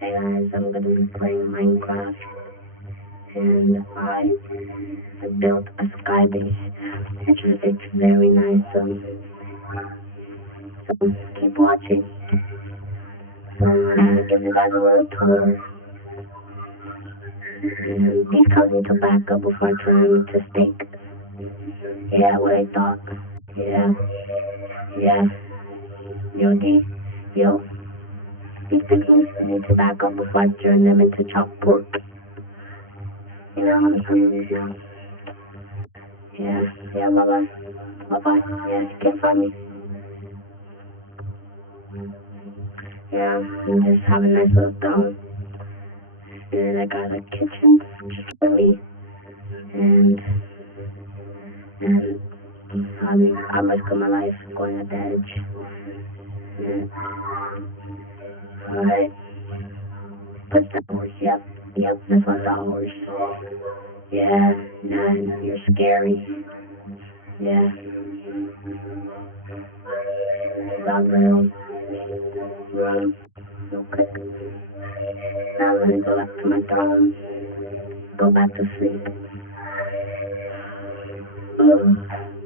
Hey guys, I'm gonna be playing Minecraft, and I built a sky base, which is it's very nice. So keep watching. I'm gonna give you guys a little tour. And these cars need to back up before I turn them into steak. Yeah, what I thought. Yeah, yeah. Yo, yo. These pickles need to back up before I turn them into chopped pork. You know what I'm saying? Yeah, yeah, bye-bye. Bye-bye. Yeah, you can't find me. Yeah, I'm just having a nice little throne. And I got a kitchen just for me. And, and I'm risking my life going at the edge. Yeah. Alright. Put the horse, yep, that's my horse. Yeah, nah, you're scary. Yeah. Stop real. Run. Real quick. Now I'm gonna go back to my throne. Go back to sleep. Ugh.